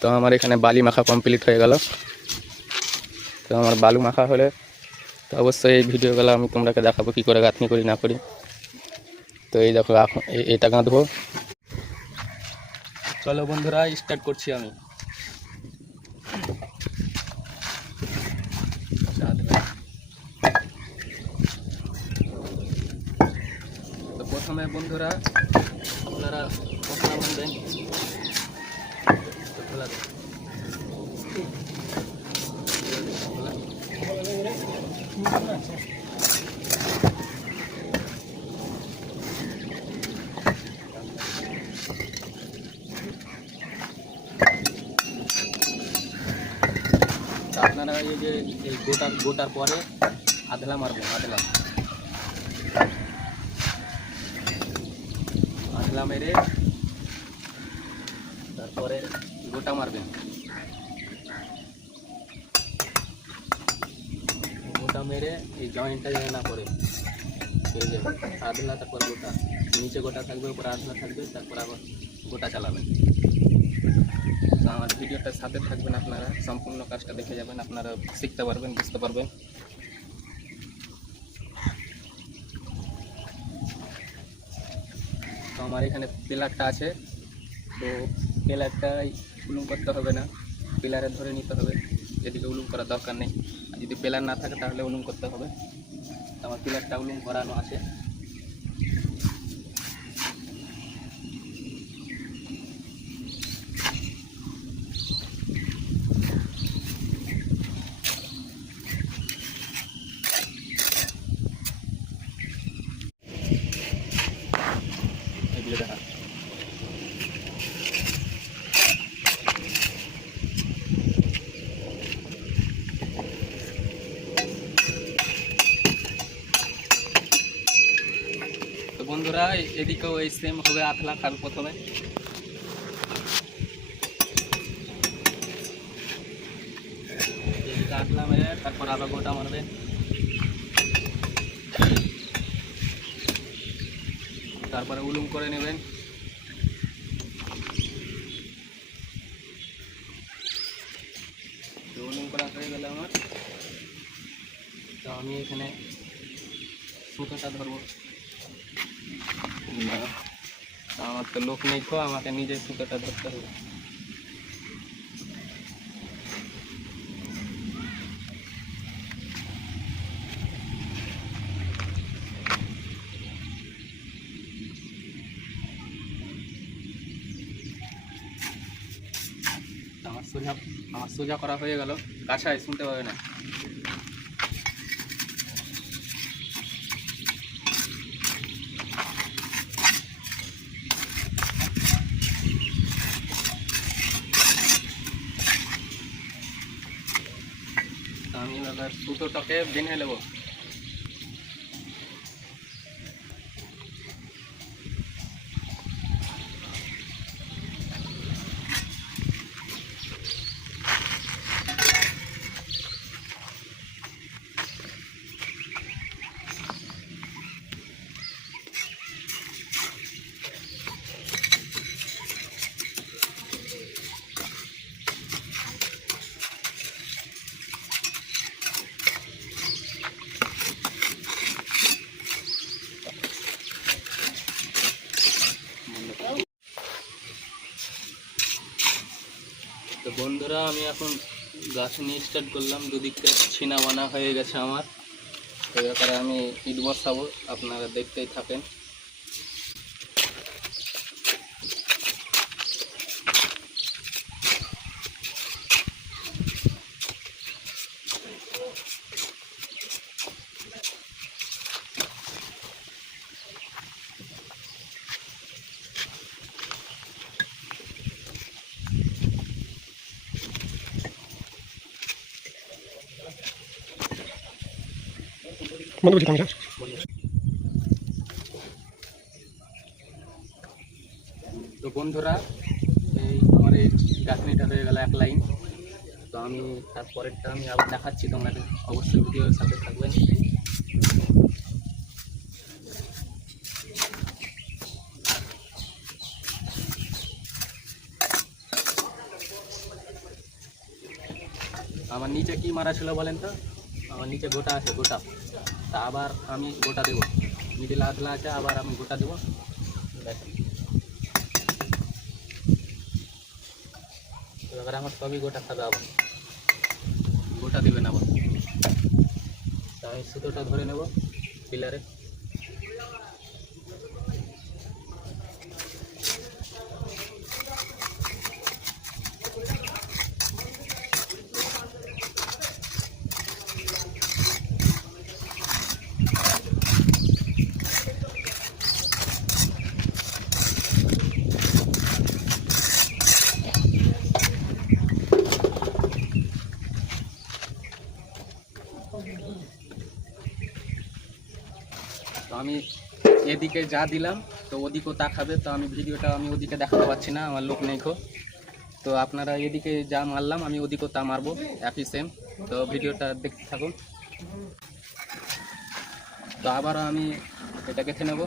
তো আমার এখানে বালি মাখা কমপ্লিট হয়ে গেল। তো আমার বালু মাখা হলে তো অবশ্যই এই ভিডিওগুলো আমি তোমরাকে দেখাবো কী করে গাঁথনি করি না করি। তো এই দেখো এখন এটা গাঁথবো। চলো বন্ধুরা স্টার্ট করছি আমি। তো প্রথমে বন্ধুরা আপনারা মশলা বানবেন। আপনারা এই যে এই গোটার পরে আধলা মারবেন, আধলা মেরে তারপরে গোটা মারবেন। গোটা মেরে এই জয়েন্টটা যেন না পড়ে আধলা, তারপর গোটা, নিচে গোটা থাকবে, উপরে আধলা থাকবে, তারপর আবার গোটা চালাবেন। তো আমার ভিডিওটার সাথে থাকবেন, আপনারা সম্পূর্ণ কাজটা দেখে যাবেন, আপনারা শিখতে পারবেন, বুঝতে পারবেন। তো আমার এখানে পিলারটা আছে, তো পিলারটাই উলুম করতে হবে না, পিলারে ধরে নিতে হবে, এদিকে উলুম করার দরকার নেই। আর যদি পিলার না থাকে তাহলে উলুম করতে হবে। আমার পিলারটা উলুম করানো আছে। এগুলো দেখা তো বন্ধুরা এদিকেও এই সেম হবে, আধলা খাবে প্রথমে। আধলা মেরে তারপর আবার গোটা মারবেন। তারপরে উলুম করে নেবেন। উলুম করা হয়ে গেলে আমার, তো আমি এখানে সুতোটা ধরবো। আমার তো লোক নেই, তো আমাকে নিজে সুতোটা ধরতে হবে। আমার সোজা করা হয়ে গেল, কাছায় শুনতে পাবে না। আমি এবার সুতোটাকে বেঁধে নেব। তো বন্ধুরা আমি এখন গাছ নিয়ে স্টার্ট করলাম, দুদিকটা ছিনা বানা হয়ে গেছে আমার। তো ব্যাপারে আমি ইট বসাবো, আপনারা দেখতেই থাকেন। তো বন্ধুরা এই আমার এই গাঁথনিটা হয়ে গেল এক লাইন। তো আমি তারপরেরটা আমি আবার দেখাচ্ছি, তোমরা অবশ্যই ভিডিওর সাথে থাকবেন। আমার নিচে কি মারা ছিল বলেন তো? আমার নিচে গোটা আছে, গোটা। তা আবার আমি গোটা দেবো, মিডিল আধলা আছে, আবার আমি গোটা দেবো। দেখেন এবার আমার সবই গোটা খাবে, আবার গোটা দেবেন। আবার তাই সুতোটা ধরে নেব পিলারে। তো আমি এদিকে যা দিলাম তো ওদিকেও তাকাবে, তো আমি ভিডিওটা আমি ওদিকে দেখাতে পারছি না, আমার লোক নেই খো। তো আপনারা এদিকে যা মারলাম আমি ওদিকেও তা মারবো, একই সেম। তো ভিডিওটা দেখতে থাকুন। তো আবারও আমি এটা গেঁথে নেব।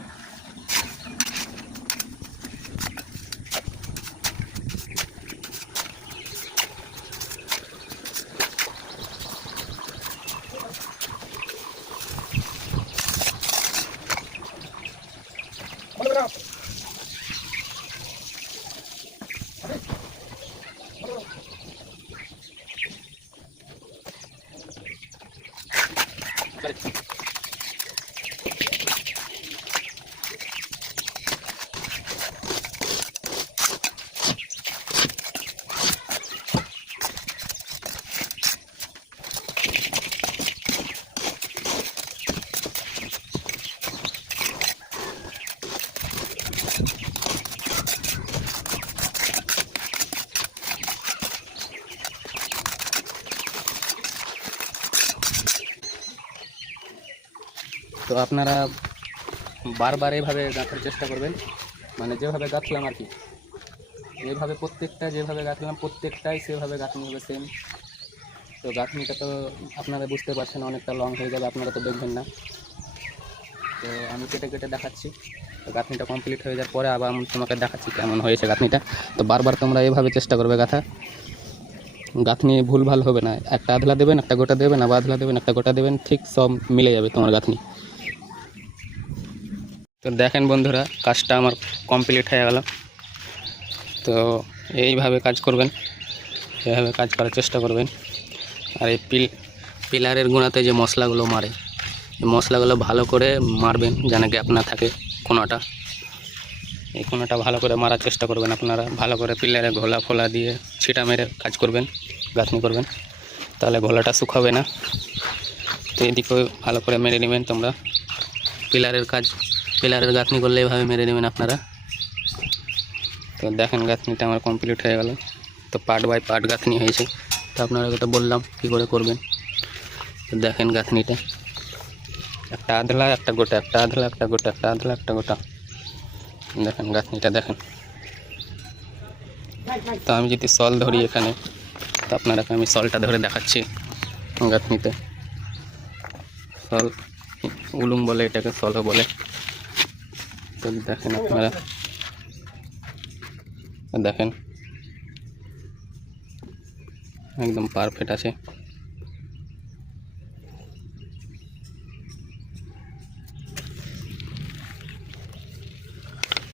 তো আপনারা বারবার এভাবে গাঁথার চেষ্টা করবেন, মানে যেভাবে গাঁথলাম আর কি, এইভাবে প্রত্যেকটা যেভাবে গাঁথলাম প্রত্যেকটাই সেভাবে গাঁথনি হবে সেম। তো গাঁথনিটা তো আপনারা বুঝতে পারছেন অনেকটা লং হয়ে যাবে, আপনারা তো দেখবেন না। তো আমি কেটে কেটে দেখাচ্ছি। তো গাঁথনিটা কমপ্লিট হয়ে যাওয়ার পরে আবার আমি তোমাকে দেখাচ্ছি কেমন হয়েছে গাঁথনিটা। তো বারবার তোমরা এভাবে চেষ্টা করবে গাঁথা, গাঁথনি ভুলভাল হবে না। একটা আধলা দেবেন, একটা গোটা দেবেন, আবার আধলা দেবেন, একটা গোটা দেবেন, ঠিক সব মিলে যাবে তোমার গাঁথনি। তো দেখেন বন্ধুরা, কাজটা আমার কমপ্লিট হয়ে গেল। তো এইভাবে কাজ করবেন, এইভাবে কাজ করার চেষ্টা করবেন। আর এই পিলারের গোড়াতে যে মশলাগুলো মারে, এই মশলাগুলো ভালো করে মারবেন যেন গ্যাপ না থাকে কোনাটা। এই কোনাটা ভালো করে মারার চেষ্টা করবেন আপনারা। ভালো করে পিলারে ঘোলা ফোলা দিয়ে ছিটা মেরে কাজ করবেন, গাঁথনি করবেন, তাহলে ঘোলাটা শুকাবে না। তো এদিকেও ভালো করে মেরে নেবেন তোমরা। পিলারের কাজ, পিলারের গাঁথনি করলে এভাবে মেরে নেবেন আপনারা। তো দেখেন গাঁথনিটা আমার কমপ্লিট হয়ে গেল। তো পার্ট বাই পার্ট গাঁথনি হয়েছে। তো আপনারা তো বললাম কী করে করবেন। তো দেখেন গাঁথনিটা, একটা আধলা একটা গোটা, একটা আধলা একটা গোটা, একটা আধলা একটা গোটা। দেখেন গাঁথনিটা দেখেন। তো আমি যদি সল ধরি এখানে, তো আপনারাকে আমি সলটা ধরে দেখাচ্ছি গাঁথনিতে। সল উলুম বলে এটাকে, সলও বলে। তো দেখেন আপনারা, দেখেন একদম পারফেক্ট আছে।